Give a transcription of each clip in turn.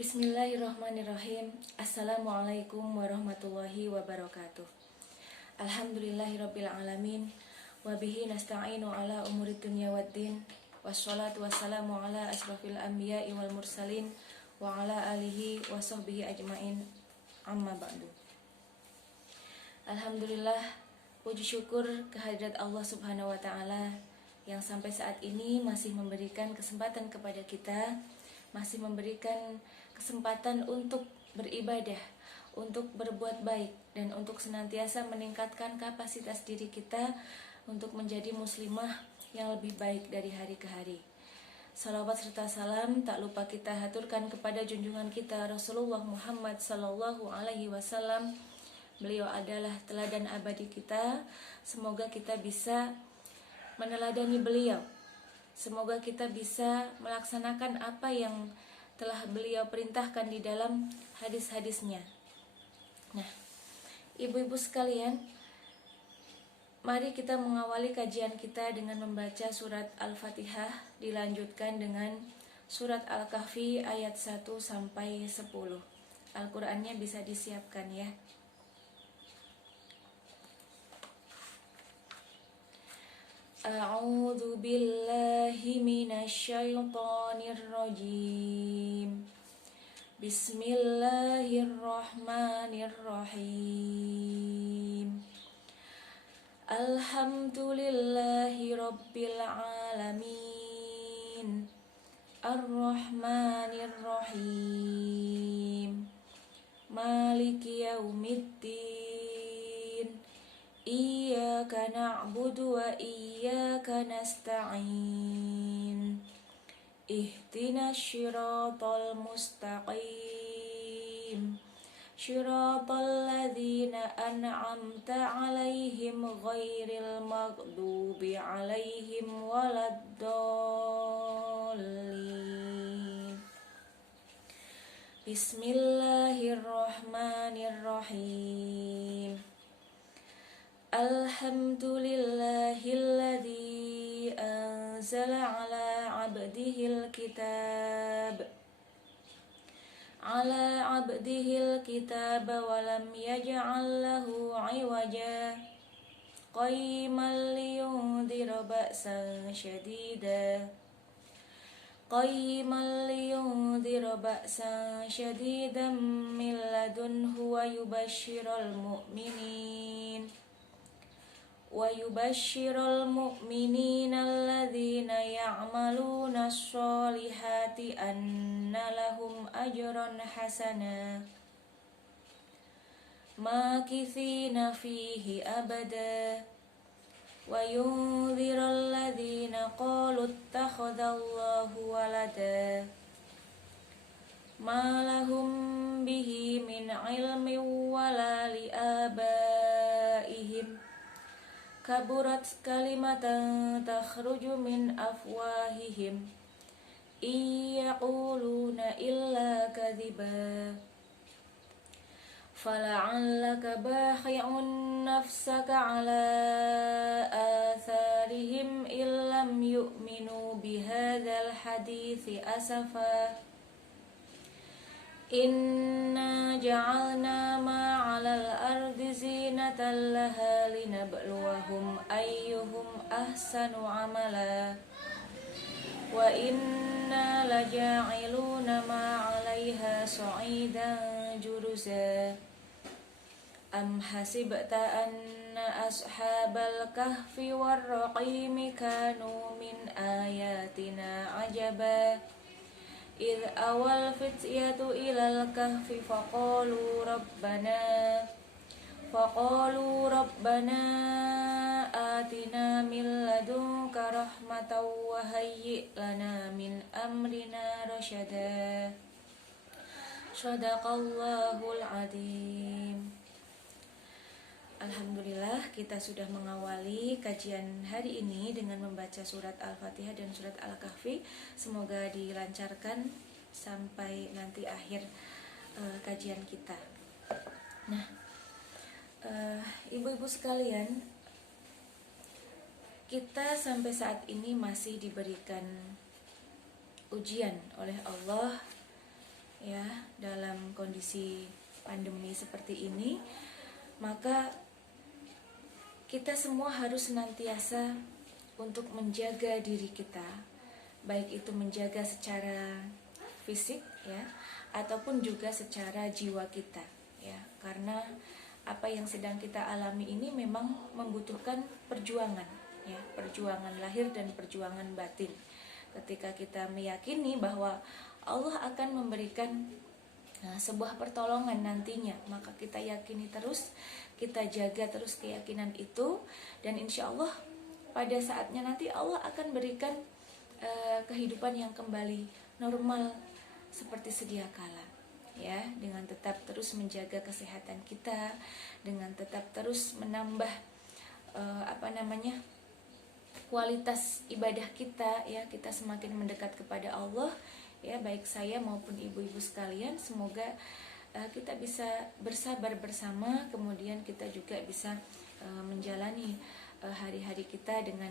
Bismillahirrahmanirrahim. Assalamualaikum warahmatullahi wabarakatuh. Alhamdulillahirabbil alamin wa bihi nasta'inu ala umuri dunya waddin. Wassalatu wassalamu ala asrofil anbiya'i wal mursalin wa ala alihi wa sahbihi ajmain. Amma ba'du. Alhamdulillah, puji syukur kehadirat Allah Subhanahu wa taala yang sampai saat ini masih memberikan kesempatan kepada kita, masih memberikan kesempatan untuk beribadah, untuk berbuat baik, dan untuk senantiasa meningkatkan kapasitas diri kita untuk menjadi muslimah yang lebih baik dari hari ke hari. Salawat serta salam tak lupa kita haturkan kepada junjungan kita Rasulullah Muhammad Sallallahu Alaihi Wasallam. Beliau adalah teladan abadi kita. Semoga kita bisa meneladani beliau. Semoga kita bisa melaksanakan apa yang telah beliau perintahkan di dalam hadis-hadisnya. Nah, ibu-ibu sekalian, mari kita mengawali kajian kita dengan membaca surat Al-Fatihah, dilanjutkan dengan surat Al-Kahfi ayat 1 sampai 10. Al-Qur'annya bisa disiapkan ya. A'udzu billahi minasyaitonir rajim. Bismillahirrahmanirrahim. Alhamdulillahi rabbil alamin. Ar-Rahmanir-Rahim. Maliki yaumiddin. Iyyaka na'budu wa iyyaka nasta'in. Ihdinas syiratal mustaqim. Syiratal ladzina an'amta 'alaihim ghairil maghdubi 'alaihim waladdallin. Bismillahirrahmanirrahim. Alhamdulillahilladzi anzala ala 'abdihil kitab wa lam yaj'al lahu 'iwaja qayyiman liyundhira ba'san syadidan min ladunhu wa yubashshirul mu'minina alladhina ya'maluna sholihati anna lahum ajran hasana makithina fihi abada wa yunzirul ladhina qalu ittakhadallahu walada ma lahum bihi min ilmin wala liabaihim kaburat kalimatan takhruju min afwahihim iyaquluna illa kadhiba fala'allaka bakhi'un nafsaka ala atharihim illam yu'minu bihadzal hadithi asafa inna ja'alna ma 'alal ardi zinatan laha linabluwahum ayyuhum ahsanu 'amala wa inna laja'iluna ma 'alaiha sa'idan juruza am hasibta anna ashabal kahfi war-raqimi kanu min ayatina 'ajaba إذ أوى الفتية إلى الكهف فقالوا ربنا آتنا من لدنك رحمة وهيئ لنا من أمرنا رشدا. Shadaqallahul Adzim. Alhamdulillah, kita sudah mengawali kajian hari ini dengan membaca surat Al-Fatihah dan surat Al-Kahfi. Semoga dilancarkan sampai nanti akhir kajian kita. Nah, ibu-ibu sekalian, kita sampai saat ini masih diberikan ujian oleh Allah ya dalam kondisi pandemi seperti ini, maka kita semua harus senantiasa untuk menjaga diri kita, baik itu menjaga secara fisik ya ataupun juga secara jiwa kita ya, karena apa yang sedang kita alami ini memang membutuhkan perjuangan ya, perjuangan lahir dan perjuangan batin. Ketika kita meyakini bahwa Allah akan memberikan sebuah pertolongan nantinya, maka kita yakini terus, kita jaga terus keyakinan itu, dan insya Allah pada saatnya nanti Allah akan berikan kehidupan yang kembali normal seperti sedia kala ya, dengan tetap terus menjaga kesehatan kita, dengan tetap terus menambah kualitas ibadah kita ya, kita semakin mendekat kepada Allah ya, baik saya maupun ibu-ibu sekalian. Semoga kita bisa bersabar bersama, kemudian kita juga bisa menjalani hari-hari kita dengan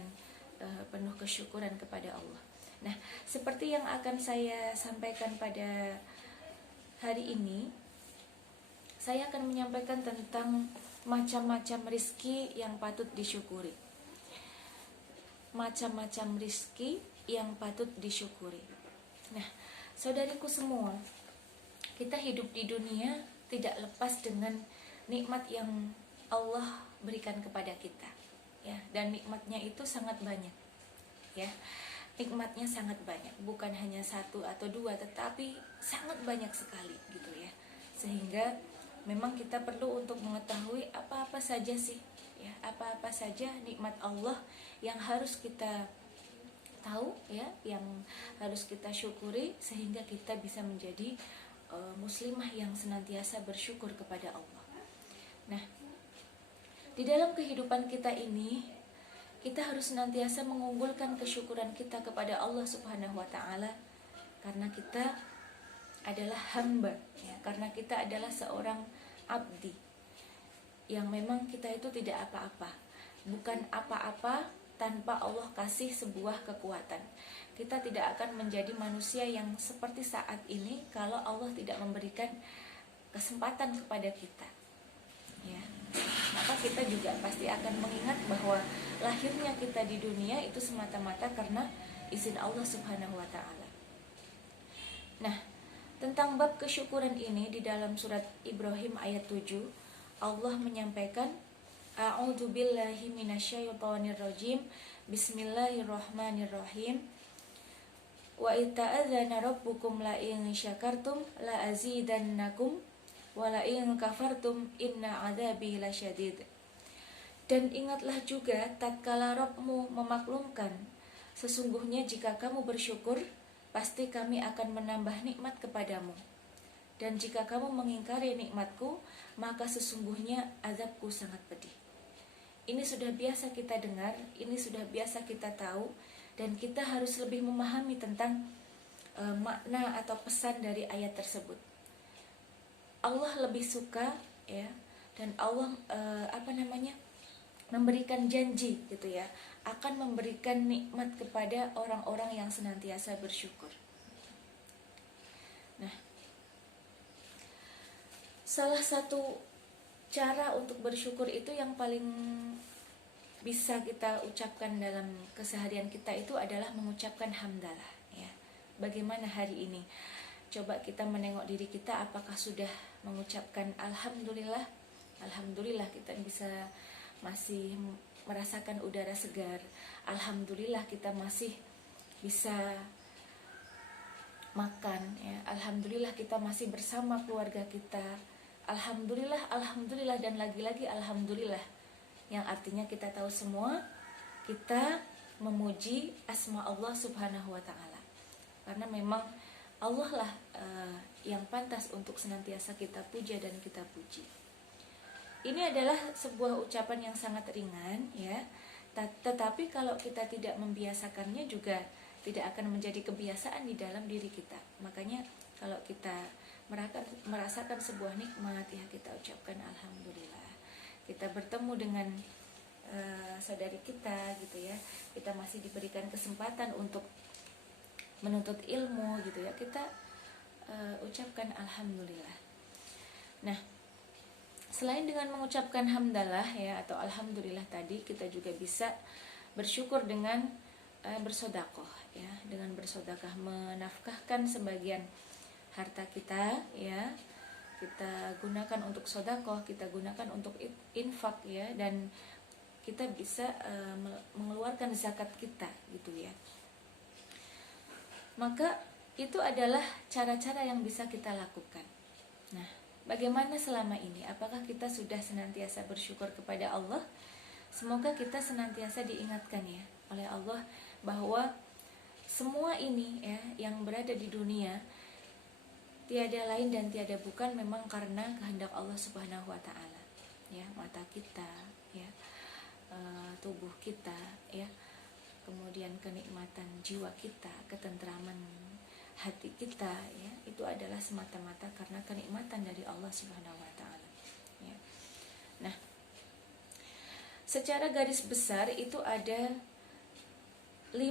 penuh kesyukuran kepada Allah. Nah, seperti yang akan saya sampaikan pada hari ini, saya akan menyampaikan tentang macam-macam rizki yang patut disyukuri. Macam-macam rizki yang patut disyukuri. Nah, saudariku semua, kita hidup di dunia tidak lepas dengan nikmat yang Allah berikan kepada kita ya, dan nikmatnya itu sangat banyak ya. Nikmatnya sangat banyak, bukan hanya satu atau dua, tetapi sangat banyak sekali gitu ya. Sehingga memang kita perlu untuk mengetahui apa-apa saja sih ya, apa-apa saja nikmat Allah yang harus kita tahu ya, yang harus kita syukuri, sehingga kita bisa menjadi muslimah yang senantiasa bersyukur kepada Allah. Nah, di dalam kehidupan kita ini, kita harus senantiasa mengunggulkan kesyukuran kita kepada Allah Subhanahu wa Ta'ala, karena kita adalah hamba ya, karena kita adalah seorang abdi yang memang kita itu tidak apa-apa, bukan apa-apa tanpa Allah kasih sebuah kekuatan. Kita tidak akan menjadi manusia yang seperti saat ini kalau Allah tidak memberikan kesempatan kepada kita ya. Maka kita juga pasti akan mengingat bahwa lahirnya kita di dunia itu semata-mata karena izin Allah Subhanahu wa Ta'ala. Nah, tentang bab kesyukuran ini di dalam surat Ibrahim ayat 7, Allah menyampaikan, A'udzu billahi minasyaitonir rajim. Bismillahirrahmanirrahim. Wa ita'adzana rabbukum la in syakartum la azidannakum wa la in kafartum inna adzabi lasyadid. Dan ingatlah juga tatkala Rabbmu memaklumkan, sesungguhnya jika kamu bersyukur, pasti kami akan menambah nikmat kepadamu. Dan jika kamu mengingkari nikmatku, maka sesungguhnya azabku sangat pedih. Ini sudah biasa kita dengar, ini sudah biasa kita tahu, dan kita harus lebih memahami tentang makna atau pesan dari ayat tersebut. Allah lebih suka ya, dan Allah memberikan janji gitu ya, akan memberikan nikmat kepada orang-orang yang senantiasa bersyukur. Nah, salah satu cara untuk bersyukur itu yang paling bisa kita ucapkan dalam keseharian kita itu adalah mengucapkan hamdalah ya. Bagaimana hari ini? Coba kita menengok diri kita, apakah sudah mengucapkan alhamdulillah? Alhamdulillah kita bisa masih merasakan udara segar. Alhamdulillah kita masih bisa makan ya. Alhamdulillah kita masih bersama keluarga kita. Alhamdulillah, alhamdulillah, dan lagi-lagi alhamdulillah. Yang artinya kita tahu semua kita memuji asma Allah Subhanahu wa Ta'ala. Karena memang Allah lah yang pantas untuk senantiasa kita puja dan kita puji. Ini adalah sebuah ucapan yang sangat ringan ya, tetapi kalau kita tidak membiasakannya juga tidak akan menjadi kebiasaan di dalam diri kita. Makanya kalau kita merasakan sebuah nikmat ya, kita ucapkan alhamdulillah. Kita bertemu dengan saudari kita gitu ya, kita masih diberikan kesempatan untuk menuntut ilmu gitu ya, kita ucapkan alhamdulillah. Nah, selain dengan mengucapkan hamdalah ya atau alhamdulillah tadi, kita juga bisa bersyukur dengan bersedekah ya, dengan bersedekah, menafkahkan sebagian harta kita ya, kita gunakan untuk sedekah, kita gunakan untuk infak ya, dan kita bisa mengeluarkan zakat kita gitu ya. Maka itu adalah cara-cara yang bisa kita lakukan. Nah, bagaimana selama ini? Apakah kita sudah senantiasa bersyukur kepada Allah? Semoga kita senantiasa diingatkan ya oleh Allah bahwa semua ini ya yang berada di dunia tiada lain dan tiada bukan memang karena kehendak Allah Subhanahu wa taala. Ya, mata kita, ya, tubuh kita, ya, kemudian kenikmatan jiwa kita, ketentraman hati kita, ya, itu adalah semata-mata karena kenikmatan dari Allah Subhanahu wa taala. Ya. Nah, secara garis besar itu ada 5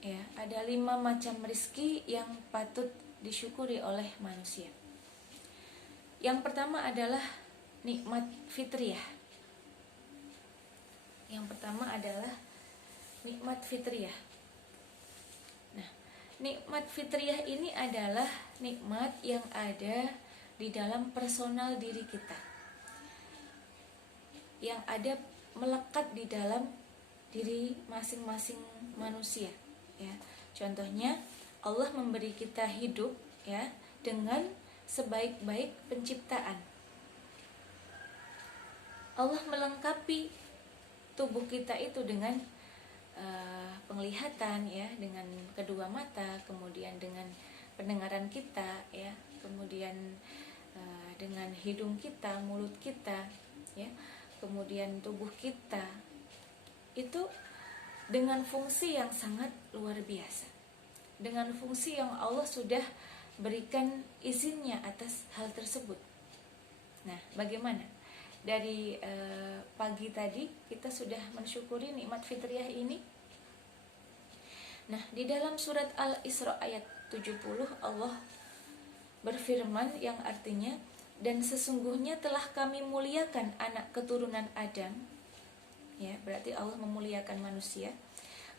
ya, ada 5 macam rezeki yang patut disyukuri oleh manusia. Yang pertama adalah nikmat fitriyah. Yang pertama adalah nikmat fitriyah. Nah, nikmat fitriyah ini adalah nikmat yang ada di dalam personal diri kita, yang ada melekat di dalam diri masing-masing manusia ya. Contohnya, Allah memberi kita hidup ya dengan sebaik-baik penciptaan. Allah melengkapi tubuh kita itu dengan penglihatan ya, dengan kedua mata, kemudian dengan pendengaran kita ya, kemudian dengan hidung kita, mulut kita ya, kemudian tubuh kita itu dengan fungsi yang sangat luar biasa, dengan fungsi yang Allah sudah berikan izinnya atas hal tersebut. Nah, bagaimana? Dari pagi tadi kita sudah mensyukuri nikmat fitriyah ini. Nah, di dalam surat Al-Isra ayat 70 Allah berfirman yang artinya, dan sesungguhnya telah kami muliakan anak keturunan Adam. Ya, berarti Allah memuliakan manusia.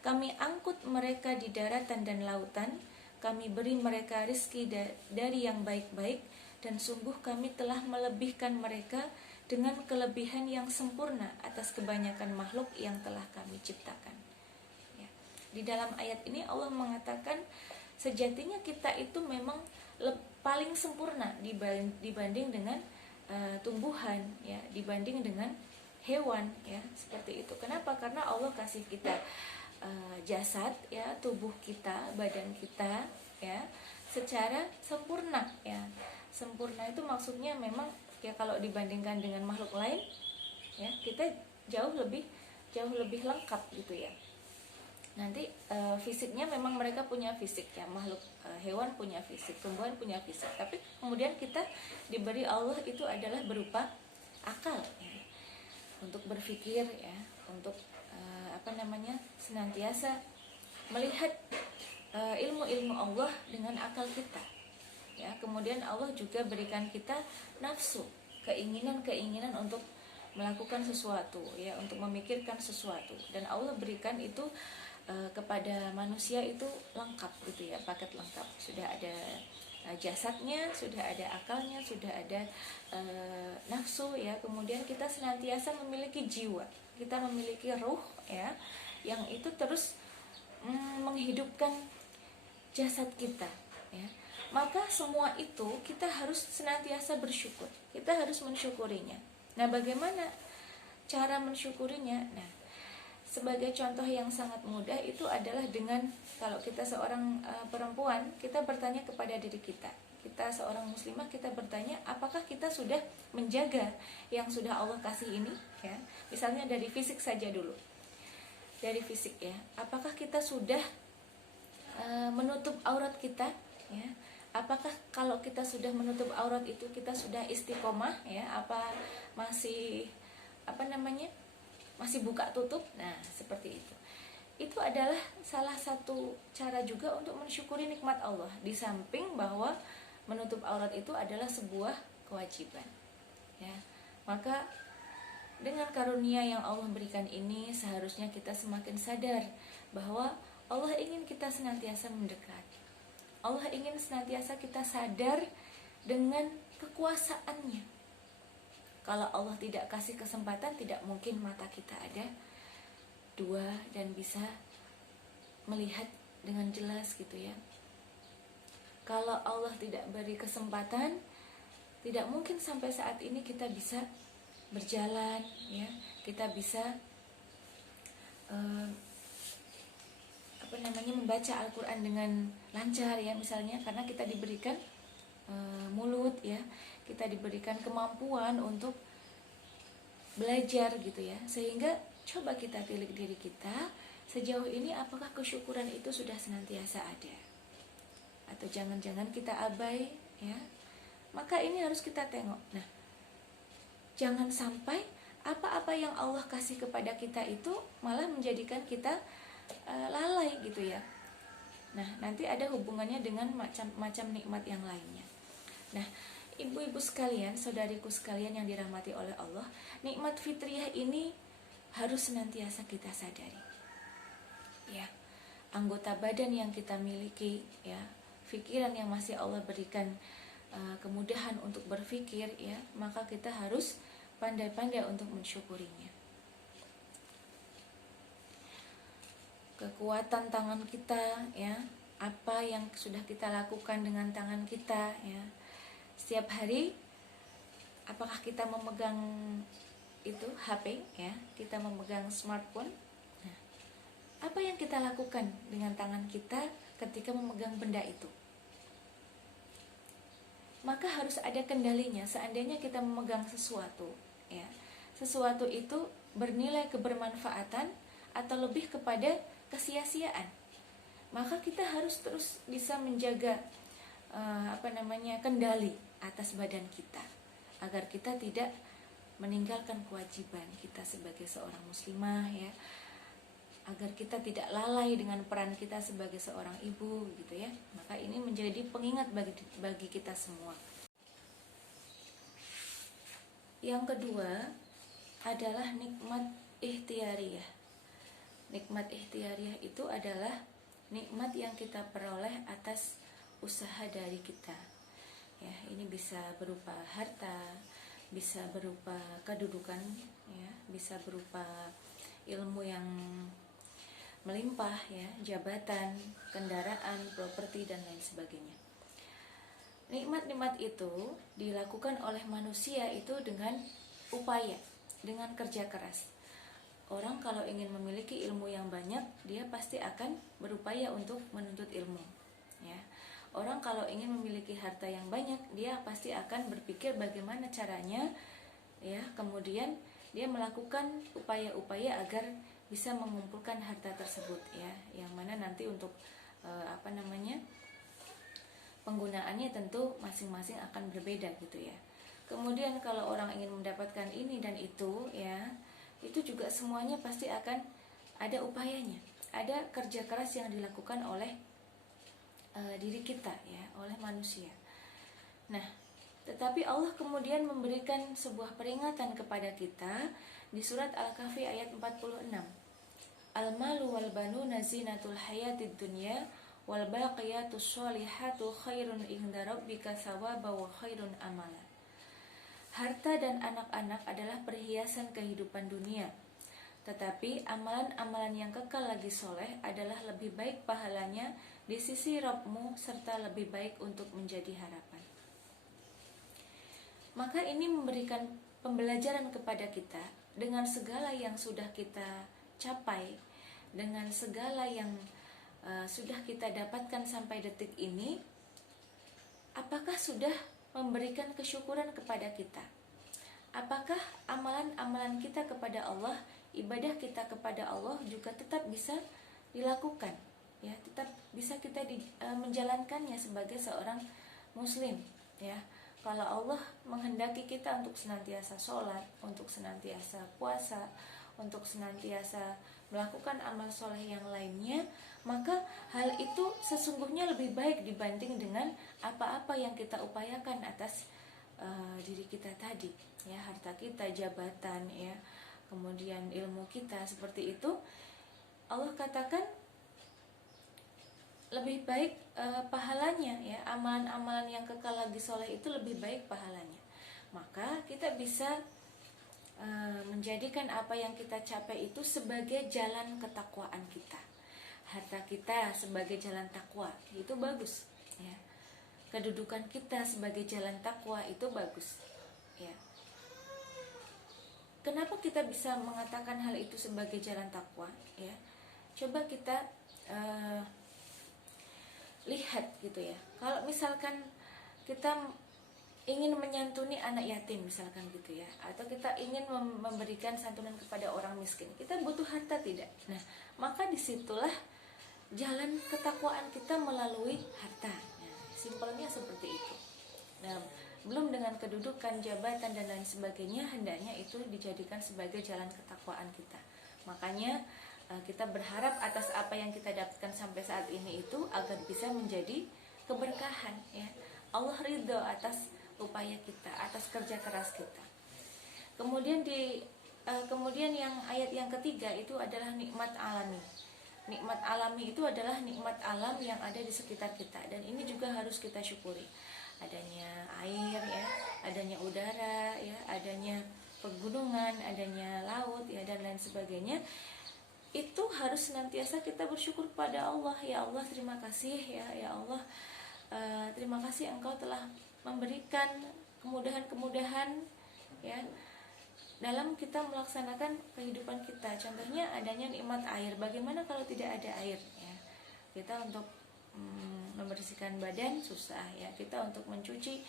Kami angkut mereka di daratan dan lautan, kami beri mereka rezeki dari yang baik-baik, dan sungguh kami telah melebihkan mereka dengan kelebihan yang sempurna atas kebanyakan makhluk yang telah kami ciptakan. Ya. Di dalam ayat ini Allah mengatakan sejatinya kita itu memang paling sempurna dibanding dengan tumbuhan, ya, dibanding dengan hewan, ya, seperti itu. Kenapa? Karena Allah kasih kita jasad, ya, tubuh kita, badan kita, ya, secara sempurna, ya. Sempurna itu maksudnya memang ya kalau dibandingkan dengan makhluk lain, ya, kita jauh lebih lengkap gitu ya. Nanti fisiknya memang mereka punya fisik ya, makhluk hewan punya fisik, tumbuhan punya fisik. Tapi kemudian kita diberi Allah itu adalah berupa akal, ya, untuk berpikir ya, untuk senantiasa melihat ilmu-ilmu Allah dengan akal kita. Ya, kemudian Allah juga berikan kita nafsu, keinginan untuk melakukan sesuatu ya, untuk memikirkan sesuatu, dan Allah berikan itu kepada manusia itu lengkap gitu ya, paket lengkap. Sudah ada jasadnya, sudah ada akalnya, sudah ada nafsu ya, kemudian kita senantiasa memiliki jiwa, kita memiliki ruh ya, yang itu terus menghidupkan jasad kita ya. Maka semua itu kita harus senantiasa bersyukur, kita harus mensyukurinya. Nah, bagaimana cara mensyukurinya? Nah, sebagai contoh yang sangat mudah itu adalah dengan, kalau kita seorang perempuan, kita bertanya kepada diri kita. Kita seorang muslimah, kita bertanya apakah kita sudah menjaga yang sudah Allah kasih ini ya. Misalnya dari fisik saja dulu. Dari fisik ya. Apakah kita sudah menutup aurat kita ya? Apakah kalau kita sudah menutup aurat itu kita sudah istiqomah ya? Apa masih masih buka tutup? Nah, seperti itu. Itu adalah salah satu cara juga untuk mensyukuri nikmat Allah. Di samping bahwa menutup aurat itu adalah sebuah kewajiban. Ya, maka dengan karunia yang Allah berikan ini seharusnya kita semakin sadar bahwa Allah ingin kita senantiasa mendekat. Allah ingin senantiasa kita sadar dengan kekuasaannya. Kalau Allah tidak kasih kesempatan, tidak mungkin mata kita ada dua dan bisa melihat dengan jelas gitu ya. Kalau Allah tidak beri kesempatan, tidak mungkin sampai saat ini kita bisa berjalan ya, kita bisa membaca Al-Quran dengan lancar ya misalnya, karena kita diberikan mulut ya, kita diberikan kemampuan untuk belajar gitu ya. Sehingga coba kita tilik diri kita, sejauh ini apakah kesyukuran itu sudah senantiasa ada, atau jangan-jangan kita abai ya. Maka ini harus kita tengok. Nah, jangan sampai apa-apa yang Allah kasih kepada kita itu malah menjadikan kita lalai gitu ya. Nah, nanti ada hubungannya dengan macam-macam nikmat yang lainnya. Nah, ibu-ibu sekalian, saudariku sekalian yang dirahmati oleh Allah, nikmat fitriyah ini harus senantiasa kita sadari. Ya, anggota badan yang kita miliki, ya, pikiran yang masih Allah berikan kemudahan untuk berpikir, ya, maka kita harus pandai-pandai untuk mensyukurinya. Kekuatan tangan kita, ya, apa yang sudah kita lakukan dengan tangan kita, ya, setiap hari. Apakah kita memegang itu HP, ya, kita memegang smartphone? Nah, apa yang kita lakukan dengan tangan kita ketika memegang benda itu? Maka harus ada kendalinya. Seandainya kita memegang sesuatu, ya, sesuatu itu bernilai kebermanfaatan atau lebih kepada kesia-siaan, maka kita harus terus bisa menjaga kendali atas badan kita, agar kita tidak meninggalkan kewajiban kita sebagai seorang muslimah, ya, agar kita tidak lalai dengan peran kita sebagai seorang ibu gitu ya. Maka ini menjadi pengingat bagi kita semua. Yang kedua adalah nikmat ikhtiariyah. Nikmat ikhtiariyah itu adalah nikmat yang kita peroleh atas usaha dari kita. Ya, ini bisa berupa harta, bisa berupa kedudukan, ya, bisa berupa ilmu yang melimpah, ya, jabatan, kendaraan, properti dan lain sebagainya. Nikmat-nikmat itu dilakukan oleh manusia itu dengan upaya, dengan kerja keras. Orang kalau ingin memiliki ilmu yang banyak, dia pasti akan berupaya untuk menuntut ilmu, ya. Orang kalau ingin memiliki harta yang banyak, dia pasti akan berpikir bagaimana caranya, ya, kemudian dia melakukan upaya-upaya agar bisa mengumpulkan harta tersebut, ya, yang mana nanti untuk penggunaannya tentu masing-masing akan berbeda gitu ya. Kemudian kalau orang ingin mendapatkan ini dan itu, ya, itu juga semuanya pasti akan ada upayanya, ada kerja keras yang dilakukan oleh diri kita, ya, oleh manusia. Nah, tetapi Allah kemudian memberikan sebuah peringatan kepada kita di surat Al-Kahfi ayat 46. Al-malu wal banuna zinatul hayatid dunya wal baqiyatus sholihatu khairun inda rabbika thawaba wa khairun amala. Harta dan anak-anak adalah perhiasan kehidupan dunia, tetapi amalan-amalan yang kekal lagi soleh adalah lebih baik pahalanya di sisi Rabbmu serta lebih baik untuk menjadi harapan. Maka ini memberikan pembelajaran kepada kita dengan segala yang sudah kita capai, dengan segala yang sudah kita dapatkan sampai detik ini, apakah sudah memberikan kesyukuran kepada kita? Apakah amalan-amalan kita kepada Allah, ibadah kita kepada Allah juga tetap bisa dilakukan, ya, tetap bisa kita menjalankannya sebagai seorang muslim, ya. Kalau Allah menghendaki kita untuk senantiasa sholat, untuk senantiasa puasa, untuk senantiasa melakukan amal soleh yang lainnya, maka hal itu sesungguhnya lebih baik dibanding dengan apa-apa yang kita upayakan atas diri kita tadi, ya, harta kita, jabatan, ya, kemudian ilmu kita, seperti itu. Allah katakan lebih baik pahalanya, ya, amalan-amalan yang kekal lagi soleh itu lebih baik pahalanya. Maka kita bisa menjadikan apa yang kita capai itu sebagai jalan ketakwaan kita, harta kita sebagai jalan takwa, itu bagus, ya. Kedudukan kita sebagai jalan takwa itu bagus, ya. Kenapa kita bisa mengatakan hal itu sebagai jalan takwa, ya? Coba kita lihat gitu, ya. Kalau misalkan kita ingin menyantuni anak yatim misalkan gitu, ya, atau kita ingin memberikan santunan kepada orang miskin, kita butuh harta, tidak? Nah, maka disitulah jalan ketakwaan kita melalui harta. Nah, simpelnya seperti itu. Nah, belum dengan kedudukan, jabatan, dan lain sebagainya, hendaknya itu dijadikan sebagai jalan ketakwaan kita. Makanya kita berharap atas apa yang kita dapatkan sampai saat ini itu agar bisa menjadi keberkahan, ya. Allah ridho atas upaya kita, atas kerja keras kita. Kemudian kemudian yang ayat yang ketiga itu adalah nikmat alami. Nikmat alami itu adalah nikmat alam yang ada di sekitar kita, dan ini juga harus kita syukuri. Adanya air, ya, adanya udara, ya, adanya pegunungan, adanya laut, ya, dan lain sebagainya. Itu harus senantiasa kita bersyukur kepada Allah. Ya Allah, terima kasih, ya Allah, terima kasih Engkau telah memberikan kemudahan-kemudahan, ya, dalam kita melaksanakan kehidupan kita. Contohnya adanya nikmat air. Bagaimana kalau tidak ada air, ya? Kita untuk membersihkan badan susah, ya. Kita untuk mencuci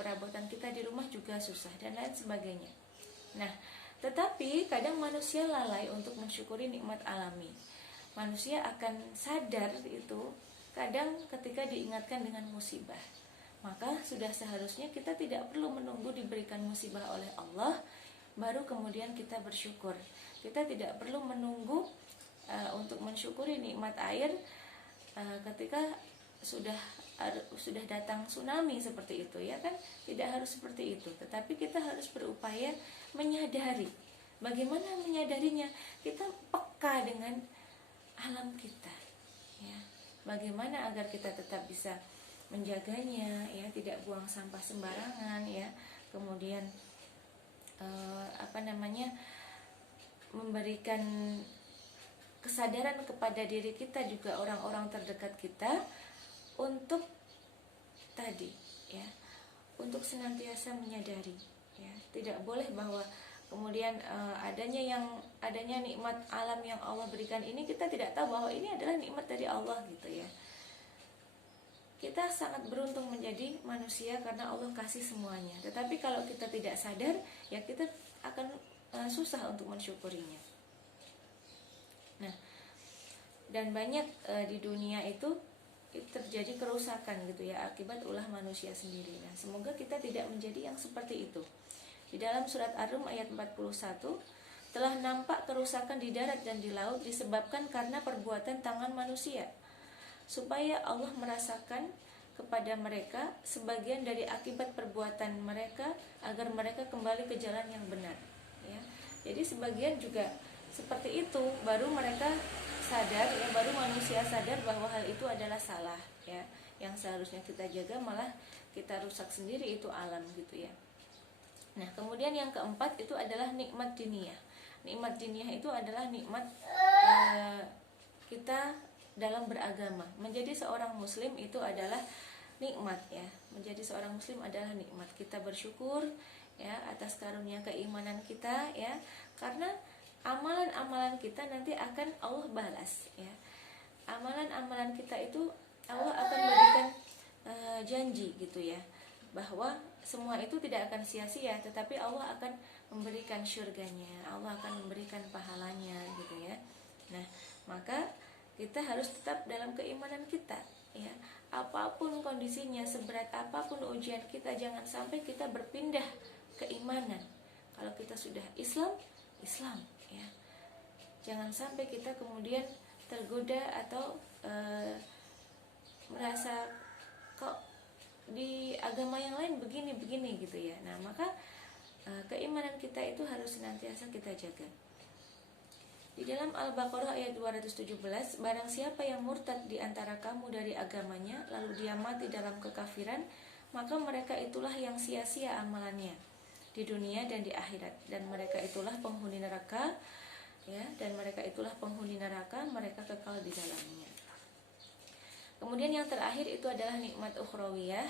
perabotan kita di rumah juga susah, dan lain sebagainya. Nah, tetapi kadang manusia lalai untuk mensyukuri nikmat alami. Manusia akan sadar itu kadang ketika diingatkan dengan musibah. Maka sudah seharusnya kita tidak perlu menunggu diberikan musibah oleh Allah baru kemudian kita bersyukur. Kita tidak perlu menunggu untuk mensyukuri nikmat air ketika sudah datang tsunami seperti itu, ya kan? Tidak harus seperti itu, tetapi kita harus berupaya menyadari. Bagaimana menyadarinya? Kita peka dengan alam kita, ya. Bagaimana agar kita tetap bisa menjaganya, ya, tidak buang sampah sembarangan, ya. Kemudian memberikan kesadaran kepada diri kita, juga orang-orang terdekat kita, untuk tadi, ya, untuk senantiasa menyadari, ya. Tidak boleh bahwa kemudian adanya nikmat alam yang Allah berikan ini kita tidak tahu bahwa ini adalah nikmat dari Allah, gitu, ya. Kita sangat beruntung menjadi manusia karena Allah kasih semuanya. Tetapi kalau kita tidak sadar, ya kita akan susah untuk mensyukurinya. Nah, dan banyak di dunia itu terjadi kerusakan, gitu, ya, akibat ulah manusia sendiri. Nah, semoga kita tidak menjadi yang seperti itu. Di dalam surat Ar-Rum ayat 41, telah nampak kerusakan di darat dan di laut disebabkan karena perbuatan tangan manusia, supaya Allah merasakan kepada mereka sebagian dari akibat perbuatan mereka agar mereka kembali ke jalan yang benar, ya. Jadi sebagian juga seperti itu, baru mereka sadar, ya, baru manusia sadar bahwa hal itu adalah salah, ya. Yang seharusnya kita jaga malah kita rusak sendiri, itu alam, gitu, ya. Nah, kemudian yang keempat itu adalah nikmat diniyah. Nikmat diniyah itu adalah nikmat kita dalam beragama. Menjadi seorang muslim itu adalah nikmat, ya. Menjadi seorang muslim adalah nikmat. Kita bersyukur, ya, atas karunia keimanan kita, ya. Karena amalan-amalan kita nanti akan Allah balas, ya. Amalan-amalan kita itu Allah akan berikan janji, gitu, ya, bahwa semua itu tidak akan sia-sia, tetapi Allah akan memberikan syurganya, Allah akan memberikan pahalanya, gitu, ya. Nah, maka kita harus tetap dalam keimanan kita, ya. Apapun kondisinya, seberat apapun ujian kita, jangan sampai kita berpindah keimanan. Kalau kita sudah Islam, ya. Jangan sampai kita kemudian tergoda atau merasa kok di agama yang lain begini gitu ya. Nah, maka keimanan kita itu harus senantiasa kita jaga. Di dalam Al-Baqarah ayat 217, barang siapa yang murtad di antara kamu dari agamanya lalu dia mati dalam kekafiran, maka mereka itulah yang sia-sia amalannya di dunia dan di akhirat, dan mereka itulah penghuni neraka, ya, dan mereka itulah penghuni neraka, mereka kekal di dalamnya. Kemudian yang terakhir itu adalah nikmat ukhrawiyah.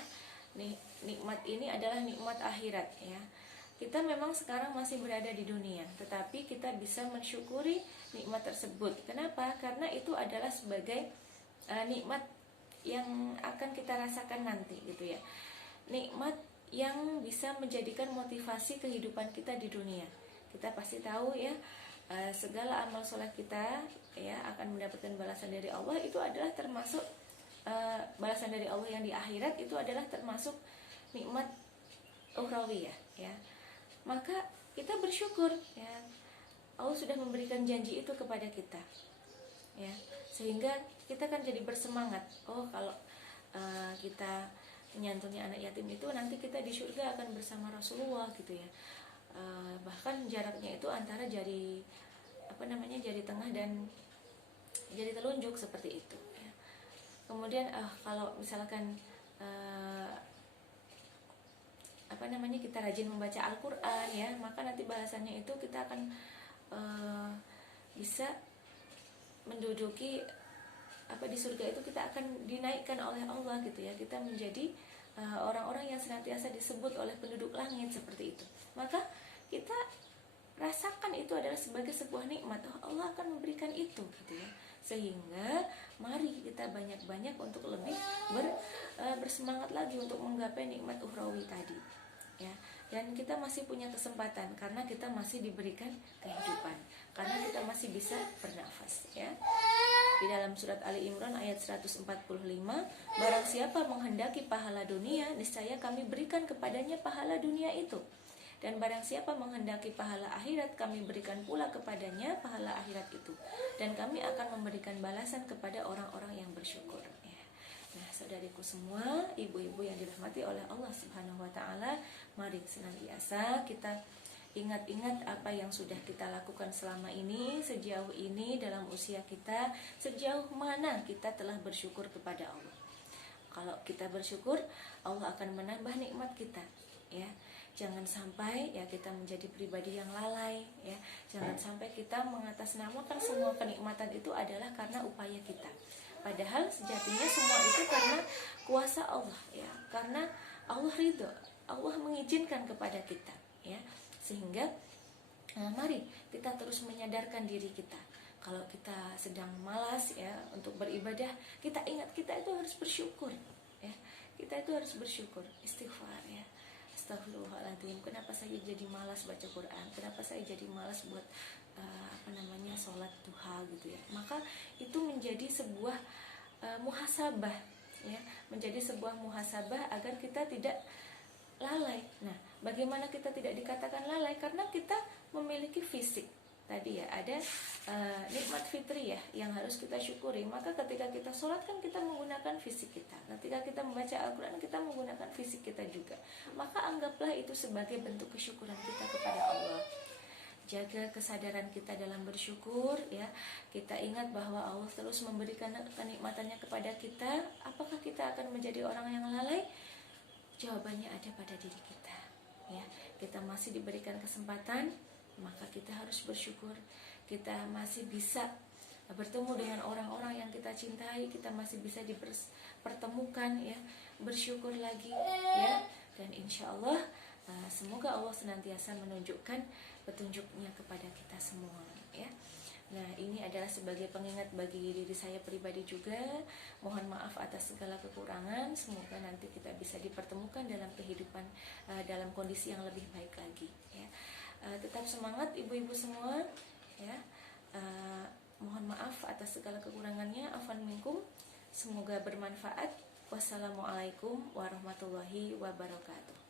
Nikmat ini adalah nikmat akhirat, ya. Kita memang sekarang masih berada di dunia, tetapi kita bisa mensyukuri nikmat tersebut. Kenapa? Karena itu adalah sebagai nikmat yang akan kita rasakan nanti, gitu ya. Nikmat yang bisa menjadikan motivasi kehidupan kita di dunia. Kita pasti tahu ya, segala amal soleh kita ya akan mendapatkan balasan dari Allah. Itu adalah termasuk balasan dari Allah yang di akhirat, itu adalah termasuk nikmat ukhrawiyah, ya. Maka kita bersyukur, ya, Allah sudah memberikan janji itu kepada kita, ya, sehingga kita kan jadi bersemangat. Oh, kalau kita menyantuni anak yatim itu nanti kita di surga akan bersama Rasulullah, gitu ya. Bahkan jaraknya itu antara jari tengah dan jari telunjuk, seperti itu, ya. Kemudian kalau misalkan kita rajin membaca Al-Quran, ya, maka nanti balasannya itu kita akan bisa menduduki di surga itu, kita akan dinaikkan oleh Allah, gitu ya. Kita menjadi orang-orang yang senantiasa disebut oleh penduduk langit, seperti itu. Maka kita rasakan itu adalah sebagai sebuah nikmat. Allah akan memberikan itu, gitu ya. Sehingga mari kita banyak-banyak untuk lebih bersemangat lagi untuk menggapai nikmat ukhrawi tadi, ya. Dan kita masih punya kesempatan karena kita masih diberikan kehidupan, karena kita masih bisa bernafas, ya. Di dalam surat Ali Imran ayat 145, barang siapa menghendaki pahala dunia, niscaya kami berikan kepadanya pahala dunia itu. Dan barang siapa menghendaki pahala akhirat, kami berikan pula kepadanya pahala akhirat itu. Dan kami akan memberikan balasan kepada orang-orang yang bersyukur, ya. Nah, saudariku semua, ibu-ibu yang dirahmati oleh Allah Subhanahu wa taala, mari senantiasa kita ingat-ingat apa yang sudah kita lakukan selama ini, sejauh ini dalam usia kita, sejauh mana kita telah bersyukur kepada Allah. Kalau kita bersyukur, Allah akan menambah nikmat kita, ya. Jangan sampai ya kita menjadi pribadi yang lalai, ya. Jangan sampai kita mengatasnamakan semua kenikmatan itu adalah karena upaya kita. Padahal sejatinya semua itu karena kuasa Allah, ya. Karena Allah ridho, Allah mengizinkan kepada kita, ya. Sehingga mari kita terus menyadarkan diri kita. Kalau kita sedang malas, ya, untuk beribadah, kita ingat kita itu harus bersyukur, ya. Kita itu harus bersyukur, istighfar, ya. Astagfirullahaladzim, kenapa saya jadi malas baca Quran? Kenapa saya jadi malas buat sholat duha, gitu ya? Maka itu menjadi sebuah muhasabah, ya, menjadi sebuah muhasabah agar kita tidak lalai. Nah, bagaimana kita tidak dikatakan lalai? Karena kita memiliki fisik. Tadi ya ada nikmat fitriyah yang harus kita syukuri. Maka ketika kita sholat kan kita menggunakan fisik kita. Ketika kita membaca Al-Quran kita menggunakan fisik kita juga. Maka anggaplah itu sebagai bentuk kesyukuran kita kepada Allah. Jaga kesadaran kita dalam bersyukur, ya. Kita ingat bahwa Allah terus memberikan kenikmatannya kepada kita. Apakah kita akan menjadi orang yang lalai? Jawabannya ada pada diri kita, ya. Kita masih diberikan kesempatan, maka kita harus bersyukur. Kita masih bisa bertemu dengan orang-orang yang kita cintai, kita masih bisa dipertemukan, ya. Bersyukur lagi, ya. Dan insya Allah semoga Allah senantiasa menunjukkan petunjuknya kepada kita semua, ya. Nah, ini adalah sebagai pengingat bagi diri saya pribadi juga. Mohon maaf atas segala kekurangan. Semoga nanti kita bisa dipertemukan dalam kehidupan dalam kondisi yang lebih baik lagi, ya. Tetap semangat ibu-ibu semua, ya. Mohon maaf atas segala kekurangannya. Afwan minkum. Semoga bermanfaat. Wassalamualaikum warahmatullahi wabarakatuh.